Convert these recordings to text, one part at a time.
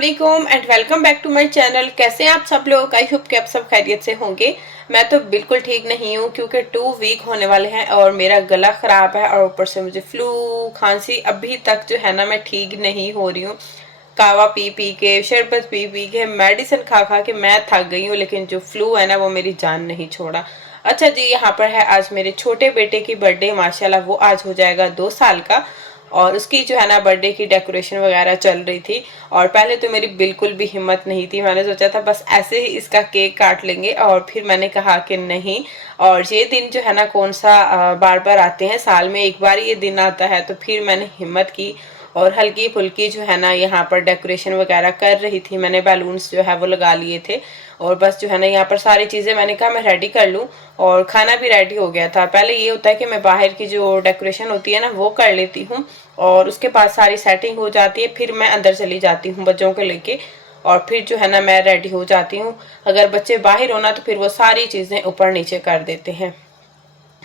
वालेकुम and welcome back to my channel. कैसे हैं आप सब लोग? आई होप कि आप सब खैरियत से होंगे। मैं तो बिल्कुल ठीक नहीं हूँ क्योंकि 2 वीक होने वाले हैं और मेरा गला खराब है और ऊपर से मुझे फ्लू खांसी अभी तक जो है ना मैं ठीक नहीं हो रही हूँ। कावा पी पी के, शरबत पी पी के, मेडिसिन खा खा के मैं थक गई हूँ, लेकिन जो फ्लू है ना वो मेरी जान नहीं छोड़ा। अच्छा जी, यहाँ पर है आज मेरे छोटे बेटे की बर्थडे। माशाल्लाह वो आज हो जाएगा 2 साल का और उसकी जो है ना बर्थडे की डेकोरेशन वगैरह चल रही थी। और पहले तो मेरी बिल्कुल भी हिम्मत नहीं थी, मैंने सोचा था बस ऐसे ही इसका केक काट लेंगे, और फिर मैंने कहा कि नहीं। और ये दिन जो है ना कौन सा बार बार आते हैं, साल में एक बार ये दिन आता है। तो फिर मैंने हिम्मत की और हल्की फुल्की जो है ना यहाँ पर डेकोरेशन वगैरह कर रही थी। मैंने बैलून्स जो है वो लगा लिए थे और बस जो है ना यहाँ पर सारी चीज़ें मैंने कहा मैं रेडी कर लूँ। और खाना भी रेडी हो गया था। पहले ये होता है कि मैं बाहर की जो डेकोरेशन होती है ना वो कर लेती हूँ और उसके बाद सारी सेटिंग हो जाती है, फिर मैं अंदर चली जाती हूँ बच्चों को लेके और फिर जो है ना मैं रेडी हो जाती हूँ। अगर बच्चे बाहर होना तो फिर वो सारी चीज़ें ऊपर नीचे कर देते हैं,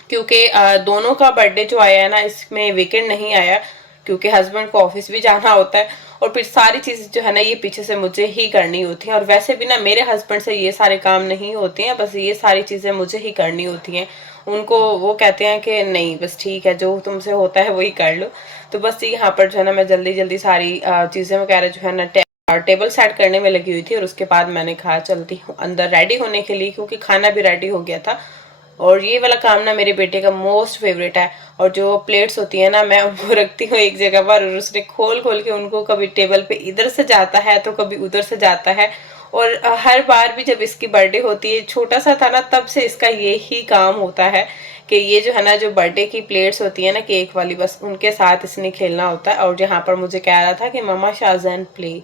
क्योंकि दोनों का बर्थडे जो आया है ना इसमें वीकेंड नहीं आया, क्योंकि हस्बैंड को ऑफिस भी जाना होता है और फिर सारी चीज़ जो है ना ये पीछे से मुझे ही करनी होती हैं। और वैसे भी ना मेरे हस्बैंड से ये सारे काम नहीं होते हैं, बस ये सारी चीज़ें मुझे ही करनी होती हैं। उनको वो कहते हैं कि नहीं बस ठीक है जो तुमसे होता है वही कर लो। तो बस यहाँ पर जो है ना मैं जल्दी जल्दी सारी चीज़ें वगैरह जो है ना टेबल सेट करने में लगी हुई थी। और उसके बाद मैंने कहा चलती हूँ अंदर रेडी होने के लिए, क्योंकि खाना भी रेडी हो गया था। और ये वाला काम ना मेरे बेटे का मोस्ट फेवरेट है। और जो प्लेट्स होती है ना मैं उनको रखती हूँ एक जगह पर और उसने खोल खोल के उनको कभी टेबल पे इधर से जाता है तो कभी उधर से जाता है। और हर बार भी जब इसकी बर्थडे होती है, छोटा सा था ना तब से इसका ये ही काम होता है कि ये जो है ना जो बर्थडे की प्लेट्स होती है ना केक वाली, बस उनके साथ इसने खेलना होता है। और यहाँ पर मुझे कह रहा था कि मम्मा शाहजैन प्ले,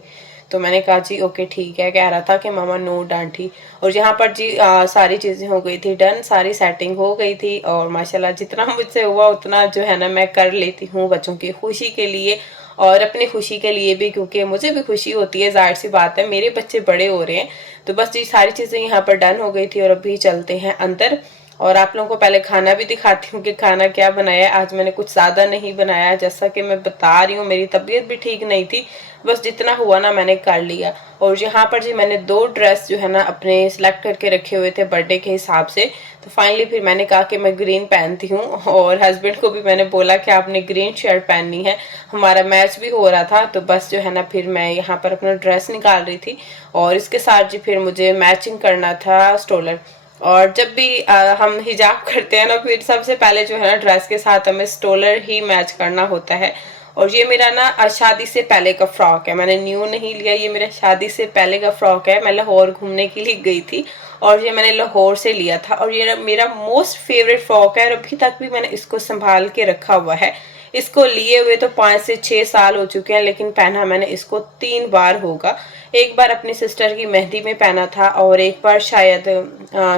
तो मैंने कहा जी ओके ठीक है। कह रहा था कि मामा नो डांटी। और यहाँ पर जी सारी चीज़ें हो गई थी डन, सारी सेटिंग हो गई थी और माशाल्लाह जितना मुझसे हुआ उतना जो है ना मैं कर लेती हूँ बच्चों की खुशी के लिए और अपनी खुशी के लिए भी, क्योंकि मुझे भी खुशी होती है, जाहिर सी बात है मेरे बच्चे बड़े हो रहे हैं। तो बस जी सारी चीज़ें यहाँ पर डन हो गई थी और अभी चलते हैं अंदर और आप लोगों को पहले खाना भी दिखाती हूँ कि खाना क्या बनाया है। आज मैंने कुछ ज़्यादा नहीं बनाया, जैसा कि मैं बता रही हूँ मेरी तबीयत भी ठीक नहीं थी, बस जितना हुआ ना मैंने कर लिया। और यहाँ पर जी मैंने 2 ड्रेस जो है ना अपने सिलेक्ट करके रखे हुए थे बर्थडे के हिसाब से। तो फाइनली फिर मैंने कहा कि मैं ग्रीन पहनती हूँ और हस्बैंड को भी मैंने बोला कि आपने ग्रीन शर्ट पहननी है, हमारा मैच भी हो रहा था। तो बस जो है ना फिर मैं यहाँ पर अपना ड्रेस निकाल रही थी और इसके साथ जी फिर मुझे मैचिंग करना था स्टोलर। और जब भी हम हिजाब करते हैं ना फिर सबसे पहले जो है ना ड्रेस के साथ हमें स्टोलर ही मैच करना होता है। और ये मेरा ना शादी से पहले का फ्रॉक है, मैंने न्यू नहीं लिया, ये मेरा शादी से पहले का फ्रॉक है। मैं लाहौर घूमने के लिए गई थी और ये मैंने लाहौर से लिया था और ये मेरा मोस्ट फेवरेट फ्रॉक है और अभी तक भी मैंने इसको संभाल के रखा हुआ है। इसको लिए हुए तो 5 से 6 साल हो चुके हैं, लेकिन पहना मैंने इसको 3 बार होगा। एक बार अपनी सिस्टर की मेहंदी में पहना था और एक बार शायद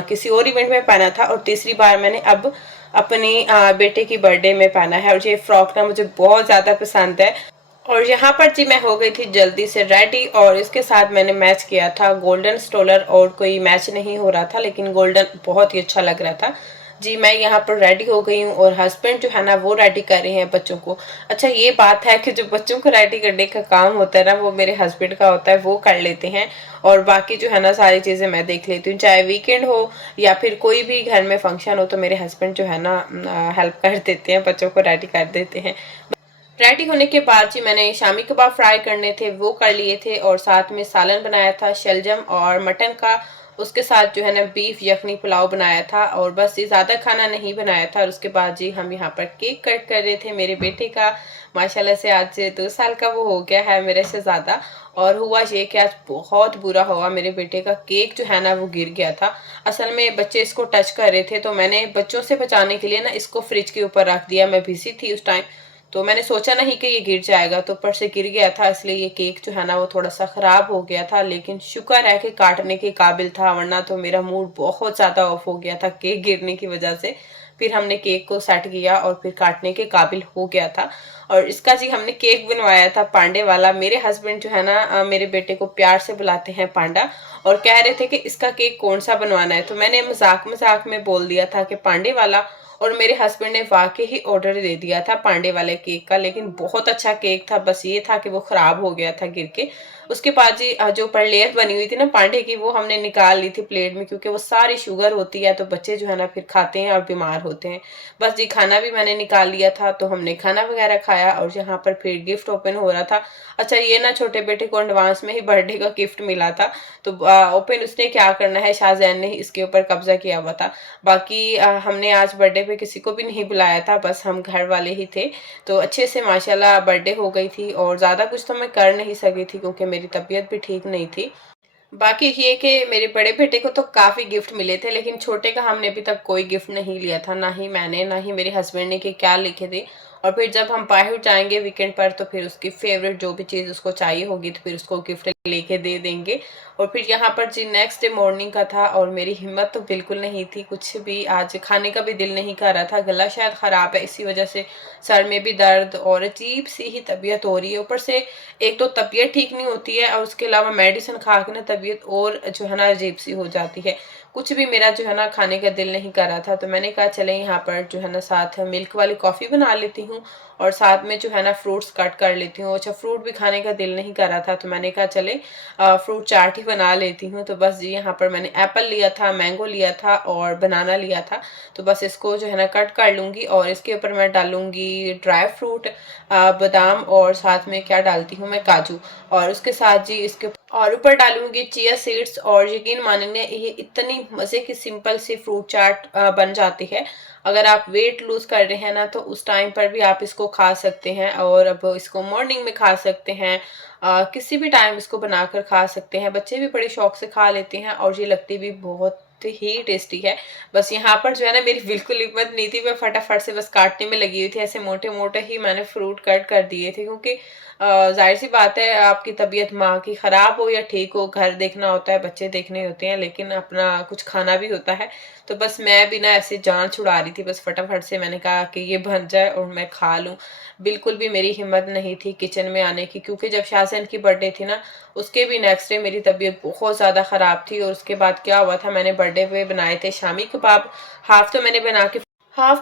किसी और इवेंट में पहना था और तीसरी बार मैंने अब अपनी बेटे की बर्थडे में पहना है। और ये फ्रॉक ना मुझे बहुत ज़्यादा पसंद है। और यहाँ पर जी मैं हो गई थी जल्दी से रेडी और इसके साथ मैंने मैच किया था गोल्डन स्टोलर, और कोई मैच नहीं हो रहा था लेकिन गोल्डन बहुत ही अच्छा लग रहा था। जी मैं यहाँ पर रेडी हो गई हूँ और हस्बैंड जो है ना वो रेडी कर रहे हैं बच्चों को। अच्छा ये बात है कि जो बच्चों को रेडी करने का काम होता है ना वो मेरे हस्बैंड का होता है, वो कर लेते हैं और बाकी जो है ना सारी चीज़ें मैं देख लेती हूँ। चाहे वीकेंड हो या फिर कोई भी घर में फंक्शन हो तो मेरे हस्बैंड जो है ना हेल्प कर देते हैं, बच्चों को रेडी कर देते हैं। रेडी होने के बाद जी मैंने शामी कबाब फ्राई करने थे वो कर लिए थे और साथ में सालन बनाया था शलजम और मटन का। उसके साथ जो है ना बीफ यखनी पुलाव बनाया था और बस ये ज़्यादा खाना नहीं बनाया था। और उसके बाद जी हम यहाँ पर केक कट कर रहे थे मेरे बेटे का। माशाल्लाह से आज से 2 साल का वो हो गया है मेरे से ज़्यादा। और हुआ ये कि आज बहुत बुरा हुआ, मेरे बेटे का केक जो है ना वो गिर गया था। असल में बच्चे इसको टच कर रहे थे तो मैंने बच्चों से बचाने के लिए ना इसको फ्रिज के ऊपर रख दिया, मैं बिजी थी उस टाइम। तो मैंने सोचा नहीं कि ये गिर जाएगा, तो ऊपर से गिर गया था, इसलिए ये केक जो है ना वो थोड़ा सा खराब हो गया था। लेकिन शुक्र है कि काटने के काबिल था, वरना तो मेरा मूड बहुत ज्यादा ऑफ हो गया था केक गिरने की वजह से। फिर हमने केक को सेट किया और फिर काटने के काबिल हो गया था। और इसका जी हमने केक बनवाया था पांडे वाला। मेरे हस्बैंड जो है ना मेरे बेटे को प्यार से बुलाते हैं पांडा, और कह रहे थे कि इसका केक कौन सा बनवाना है, तो मैंने मजाक मजाक में बोल दिया था कि पांडे वाला। और मेरे हस्बैंड ने वाकई ही ऑर्डर दे दिया था पांडे वाले केक का, लेकिन बहुत अच्छा केक था, बस ये था कि वो खराब हो गया था गिर के। उसके बाद जी जो ऊपर लेयर बनी हुई थी ना पांडे की, वो हमने निकाल ली थी प्लेट में, क्योंकि वो सारी शुगर होती है तो बच्चे जो है ना फिर खाते हैं और बीमार होते हैं। बस जी खाना भी मैंने निकाल लिया था, तो हमने खाना वगैरह खाया और यहाँ पर फिर गिफ्ट ओपन हो रहा था। अच्छा ये ना छोटे बेटे को एडवांस में ही बर्थडे का गिफ्ट मिला था, तो ओपन उसने क्या करना है, शाहजैन ने इसके ऊपर कब्जा किया हुआ था। बाकी हमने आज बर्थडे पे किसी को भी नहीं बुलाया था, बस हम घर वाले ही थे। तो अच्छे से माशाल्लाह बर्थडे हो गई थी, और ज़्यादा कुछ तो मैं कर नहीं सकी थी क्योंकि मेरी तबीयत भी ठीक नहीं थी। बाकी ये कि मेरे बड़े बेटे को तो काफ़ी गिफ्ट मिले थे, लेकिन छोटे का हमने अभी तक कोई गिफ्ट नहीं लिया था, ना ही मैंने ना ही मेरे हस्बैंड ने, कि क्या लिखे थे। और फिर जब हम बाहर जाएंगे वीकेंड पर तो फिर उसकी फेवरेट जो भी चीज़ उसको चाहिए होगी तो फिर उसको गिफ्ट लेके दे देंगे। और फिर यहाँ पर जी नेक्स्ट डे मॉर्निंग का था, और मेरी हिम्मत तो बिल्कुल नहीं थी, कुछ भी आज खाने का भी दिल नहीं कर रहा था। गला शायद ख़राब है, इसी वजह से सर में भी दर्द और अजीब सी ही तबीयत हो रही है। ऊपर से एक तो तबीयत ठीक नहीं होती है, और उसके अलावा मेडिसिन खा के ना तबीयत और जो है ना अजीब सी हो जाती है। कुछ भी मेरा जो है ना खाने का दिल नहीं कर रहा था, तो मैंने कहा चले यहाँ पर जो है ना साथ मिल्क वाली कॉफ़ी बना लेती हूँ, और साथ में जो है ना फ्रूट्स कट कर लेती हूँ। अच्छा फ्रूट भी खाने का दिल नहीं कर रहा था, तो मैंने कहा चले फ्रूट चाट ही बना लेती हूँ। तो बस जी यहाँ पर मैंने एप्पल लिया था, मैंगो लिया था और बनाना लिया था। तो बस इसको जो है ना कट कर लूँगी, और इसके ऊपर मैं डालूँगी ड्राई फ्रूट, बादाम, और साथ में क्या डालती हूँ मैं, काजू। और उसके साथ जी इसके और ऊपर डालूंगी चिया सीड्स। और यकीन मानेंगे ये इतनी मज़े की सिंपल सी फ्रूट चाट बन जाती है। अगर आप वेट लूज कर रहे हैं ना तो उस टाइम पर भी आप इसको खा सकते हैं, और अब इसको मॉर्निंग में खा सकते हैं, किसी भी टाइम इसको बनाकर खा सकते हैं। बच्चे भी बड़े शौक से खा लेते हैं, और ये लगती भी बहुत ही टेस्टी है। बस यहाँ पर जो है ना मेरी बिल्कुल हिम्मत नहीं थी, मैं फटाफट से बस काटने में लगी हुई थी, ऐसे मोटे मोटे ही मैंने फ्रूट कट कर दिए थे, क्योंकि जाहिर सी बात है आपकी तबीयत माँ की ख़राब हो या ठीक हो, घर देखना होता है, बच्चे देखने होते हैं, लेकिन अपना कुछ खाना भी होता है। तो बस मैं भी ना ऐसे जान छुड़ा रही थी, बस फटाफट से मैंने कहा कि ये बन जाए और मैं खा लूँ। बिल्कुल भी मेरी हिम्मत नहीं थी किचन में आने की, क्योंकि जब शाहजैन की बर्थडे थी ना उसके भी नेक्स्ट डे मेरी तबीयत बहुत ज़्यादा ख़राब थी। और उसके बाद क्या हुआ था, मैंने बर्थडे पे बनाए थे शामी कबाब। हाफ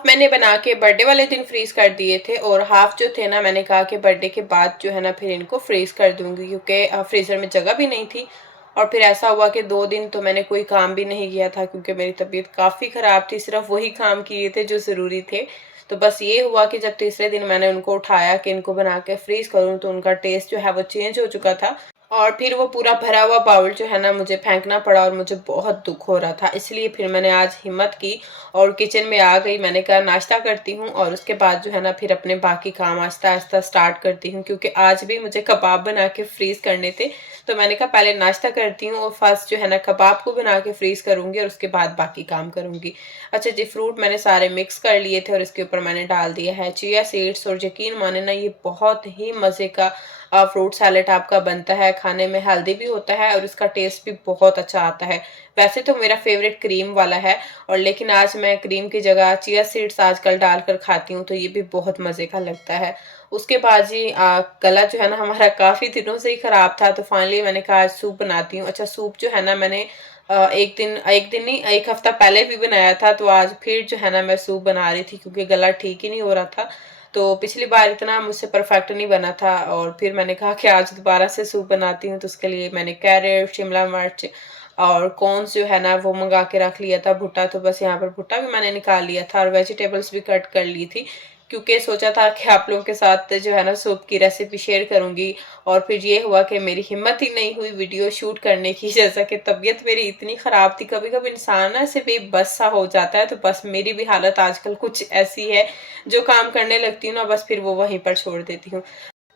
मैंने बना के बर्थडे वाले दिन फ्रीज कर दिए थे, और हाफ जो थे ना मैंने कहा कि बर्थडे के बाद जो है ना फिर इनको फ्रीज कर दूंगी, क्योंकि फ्रीजर में जगह भी नहीं थी। और फिर ऐसा हुआ कि 2 दिन तो मैंने कोई काम भी नहीं किया था, क्योंकि मेरी तबीयत काफ़ी ख़राब थी, सिर्फ वही काम किए थे जो ज़रूरी थे। तो बस ये हुआ कि जब तीसरे दिन मैंने उनको उठाया कि इनको बना के फ्रीज करूँ, तो उनका टेस्ट जो है वो चेंज हो चुका था, और फिर वो पूरा भरा हुआ बाउल जो है ना मुझे फेंकना पड़ा, और मुझे बहुत दुख हो रहा था। इसलिए फिर मैंने आज हिम्मत की और किचन में आ गई। मैंने कहा नाश्ता करती हूँ, और उसके बाद जो है ना फिर अपने बाकी काम आहिस्ता आहिस्ता स्टार्ट करती हूँ, क्योंकि आज भी मुझे कबाब बना के फ्रीज करने थे। तो मैंने कहा पहले नाश्ता करती हूँ, और फर्स्ट जो है ना कबाब को बना के फ्रीज करूँगी, और उसके बाद बाकी काम करूँगी। अच्छा जी फ्रूट मैंने सारे मिक्स कर लिए थे, और इसके ऊपर मैंने डाल दिया है चिया सीड्स। और यकीन माने ना ये बहुत ही मज़े का फ्रूट सैलेड आपका बनता है, खाने में हेल्दी भी होता है, और इसका टेस्ट भी बहुत अच्छा आता है। वैसे तो मेरा फेवरेट क्रीम वाला है, और लेकिन आज मैं क्रीम की जगह चिया सीड्स आजकल डालकर खाती हूँ, तो ये भी बहुत मज़े का लगता है। उसके बाद जी गला जो है ना हमारा काफ़ी दिनों से ही ख़राब था, तो फाइनली मैंने कहा आज सूप बनाती हूँ। अच्छा सूप जो है ना मैंने एक दिन नहीं, एक हफ्ता पहले भी बनाया था, तो आज फिर जो है ना मैं सूप बना रही थी, क्योंकि गला ठीक ही नहीं हो रहा था। तो पिछली बार इतना मुझसे परफेक्ट नहीं बना था, और फिर मैंने कहा कि आज दोबारा से सूप बनाती हूँ। तो उसके लिए मैंने कैरेट, शिमला मिर्च और कॉर्न्स जो है ना वो मंगा के रख लिया था, भुट्टा। तो बस यहाँ पर भुट्टा भी मैंने निकाल लिया था, और वेजिटेबल्स भी कट कर ली थी, क्योंकि सोचा था कि आप लोगों के साथ जो है ना सूप की रेसिपी शेयर करूंगी। और फिर ये हुआ कि मेरी हिम्मत ही नहीं हुई वीडियो शूट करने की, जैसा कि तबीयत मेरी इतनी ख़राब थी। कभी कभी इंसान ना ऐसे बेबस सा हो जाता है, तो बस मेरी भी हालत आजकल कुछ ऐसी है, जो काम करने लगती हूँ ना बस फिर वो वहीं पर छोड़ देती हूँ।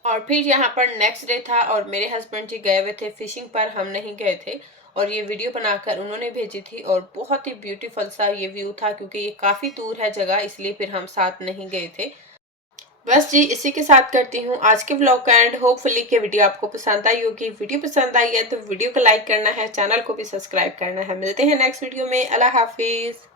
और फिर यहाँ पर नेक्स्ट डे था, और मेरे हस्बैंड जी गए हुए थे फिशिंग पर, हम नहीं गए थे। और ये वीडियो बनाकर उन्होंने भेजी थी, और बहुत ही ब्यूटीफुल सा ये व्यू था, क्योंकि ये काफ़ी दूर है जगह, इसलिए फिर हम साथ नहीं गए थे। बस जी इसी के साथ करती हूँ आज के व्लॉग का एंड। होपफुली कि वीडियो आपको पसंद आई होगी। वीडियो पसंद आई है तो वीडियो को लाइक करना है, चैनल को भी सब्सक्राइब करना है। मिलते हैं नेक्स्ट वीडियो में। अल्लाह हाफिज़।